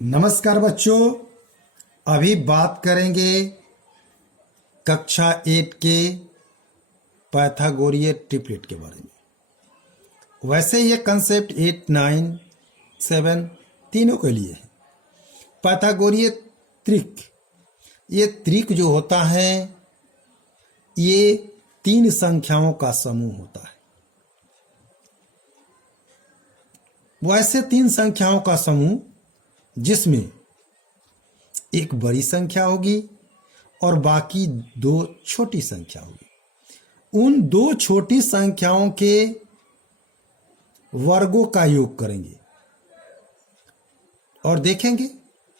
नमस्कार बच्चों, अभी बात करेंगे कक्षा 8 के पाइथागोरीय ट्रिपलेट के बारे में। वैसे ये कंसेप्ट 8, 9, 7 तीनों के लिए है। पाइथागोरीय त्रिक, ये त्रिक जो होता है ये 3 संख्याओं का समूह होता है। वैसे 3 संख्याओं का समूह जिसमें एक बड़ी संख्या होगी और बाकी 2 छोटी संख्या होगी। उन 2 छोटी संख्याओं के वर्गों का योग करेंगे और देखेंगे।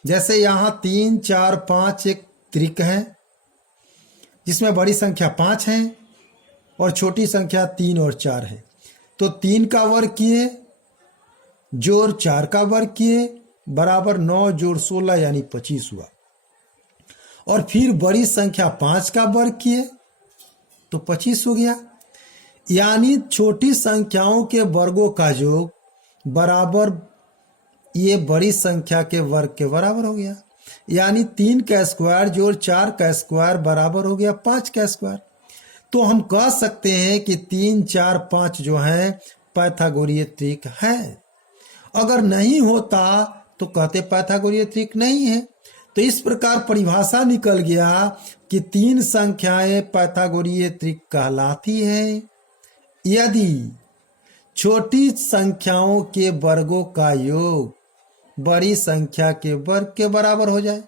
जैसे यहाँ 3, 4, 5 एक त्रिक है जिसमें बड़ी संख्या 5 है और छोटी संख्या 3 और 4 है। तो 3 का वर्ग किए जोड़ 4 का वर्ग किए बराबर 9 जोड़ 16 यानी 25 हुआ। और फिर बड़ी संख्या 5 का वर्ग किए तो 25 हो गया। यानी छोटी संख्याओं के वर्गों का योग बराबर ये बड़ी संख्या के वर्ग के बराबर हो गया। यानी 3 का स्क्वायर जोड़ 4 का स्क्वायर बराबर हो गया 5 का स्क्वायर। तो हम कह सकते हैं कि 3, 4, 5 जो है पाइथागोरीय त्रिक है। अगर नहीं होता तो कहते पाइथागोरीय त्रिक नहीं है। तो इस प्रकार परिभाषा निकल गया कि 3 संख्याएं पाइथागोरीय त्रिक कहलाती है यदि छोटी संख्याओं के वर्गों का योग बड़ी संख्या के वर्ग के बराबर हो जाए।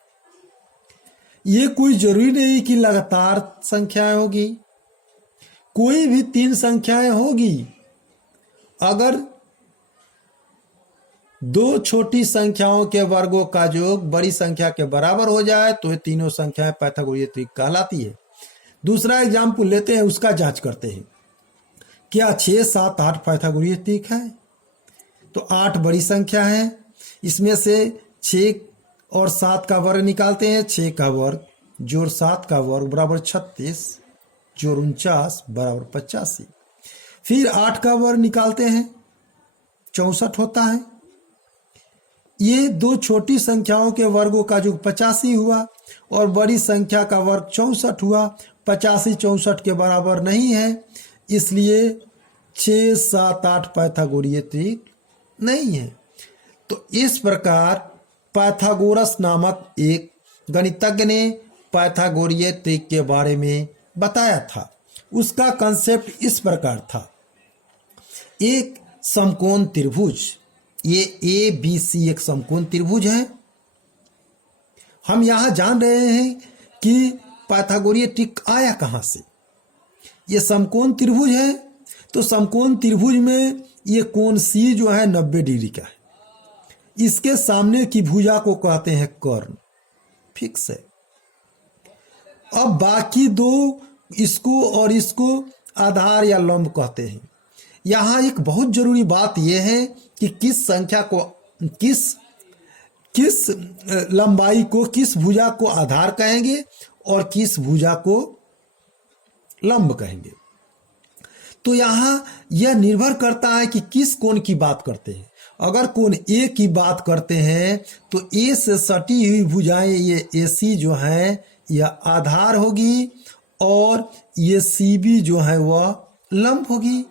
ये कोई जरूरी नहीं कि लगातार संख्याएं होगी, कोई भी 3 संख्याएं होगी। अगर 2 छोटी संख्याओं के वर्गों का योग बड़ी संख्या के बराबर हो जाए तो ये तीनों संख्याएं पाइथागोरीय त्रिक कहलाती है। दूसरा एग्जाम्पल लेते हैं, उसका जांच करते हैं। क्या 6, 7, 8 पाइथागोरीय त्रिक है? तो 8 बड़ी संख्या है, इसमें से 6 और 7 का वर्ग निकालते हैं। 6 का वर्ग जोड़ 7 का वर्ग बराबर 36 जोड़ 49 बराबर 85। फिर 8 का वर्ग निकालते हैं 64 होता है। ये 2 छोटी संख्याओं के वर्गों का जो 85 हुआ और बड़ी संख्या का वर्ग 64 हुआ। 85 64 के बराबर नहीं है, इसलिए 6, 7, 8 पाइथागोरीय त्रिक नहीं है। तो इस प्रकार पाइथागोरस नामक एक गणितज्ञ ने पाइथागोरीय त्रिक के बारे में बताया था। उसका कंसेप्ट इस प्रकार था। एक समकोण त्रिभुज, ये ABC एक समकोण त्रिभुज है। हम यहां जान रहे हैं कि पाइथागोरीय त्रिक आया कहां से। ये समकोण त्रिभुज है, तो समकोण त्रिभुज में ये कोण C जो है 90 डिग्री का है। इसके सामने की भुजा को कहते हैं कर्ण, फिक्स है। अब बाकी 2 इसको और इसको आधार या लंब कहते हैं। यहाँ एक बहुत जरूरी बात यह है कि किस संख्या को किस लंबाई को, किस भुजा को आधार कहेंगे और किस भुजा को लंब कहेंगे। तो यहाँ यह निर्भर करता है कि किस कोण की बात करते हैं। अगर कोण A की बात करते हैं तो A से सटी हुई भुजाएं ये AC जो है यह आधार होगी और ये CB जो है वह लंब होगी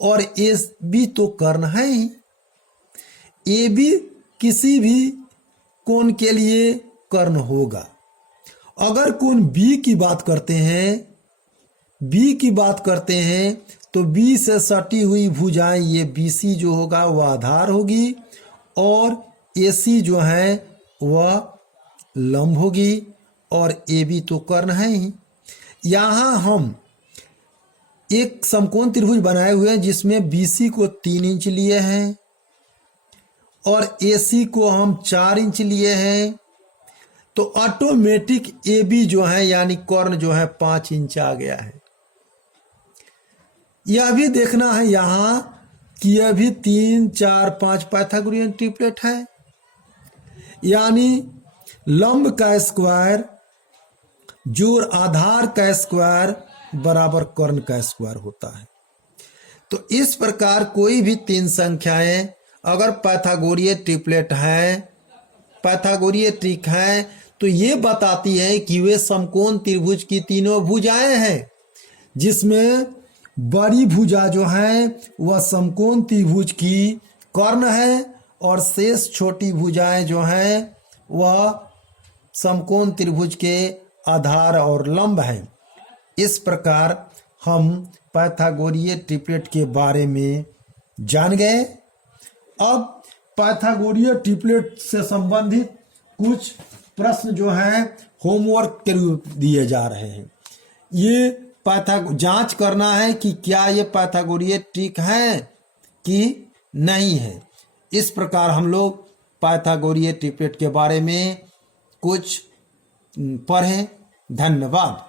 और AB तो कर्ण है ही। AB किसी भी कोण के लिए कर्ण होगा। अगर कोण B की बात करते हैं तो B से सटी हुई भुजाएं ये BC जो होगा वह आधार होगी और AC जो है वह लंब होगी और AB तो कर्ण है ही। यहाँ हम एक समकोण त्रिभुज बनाए हुए हैं जिसमें BC को 3 इंच लिए हैं और AC को हम 4 इंच लिए हैं। तो ऑटोमेटिक AB जो है यानी कर्ण जो है 5 इंच आ गया है। यह भी देखना है यहाँ कि यह भी 3, 4, 5 पाइथागोरियन ट्रिपलेट है। यानी लंब का स्क्वायर जोड़ आधार का स्क्वायर बराबर कर्ण का स्क्वायर होता है। तो इस प्रकार कोई भी 3 संख्याएं अगर पाइथागोरीय ट्रिपलेट है पाइथागोरीय ट्रिक हैं तो ये बताती है कि वे समकोण त्रिभुज की तीनों भुजाएं हैं, जिसमें बड़ी भुजा जो है वह समकोण त्रिभुज की कर्ण है और शेष छोटी भुजाएं जो हैं वह समकोण त्रिभुज के आधार और लंब हैं। इस प्रकार हम पाइथागोरीय ट्रिपलेट के बारे में जान गए। अब पाइथागोरीय ट्रिपलेट से संबंधित कुछ प्रश्न जो हैं होमवर्क के रूप दिए जा रहे हैं। ये जांच करना है कि क्या ये पाइथागोरीय ट्रिक है कि नहीं है। इस प्रकार हम लोग पाइथागोरीय ट्रिपलेट के बारे में कुछ पढ़ें। धन्यवाद।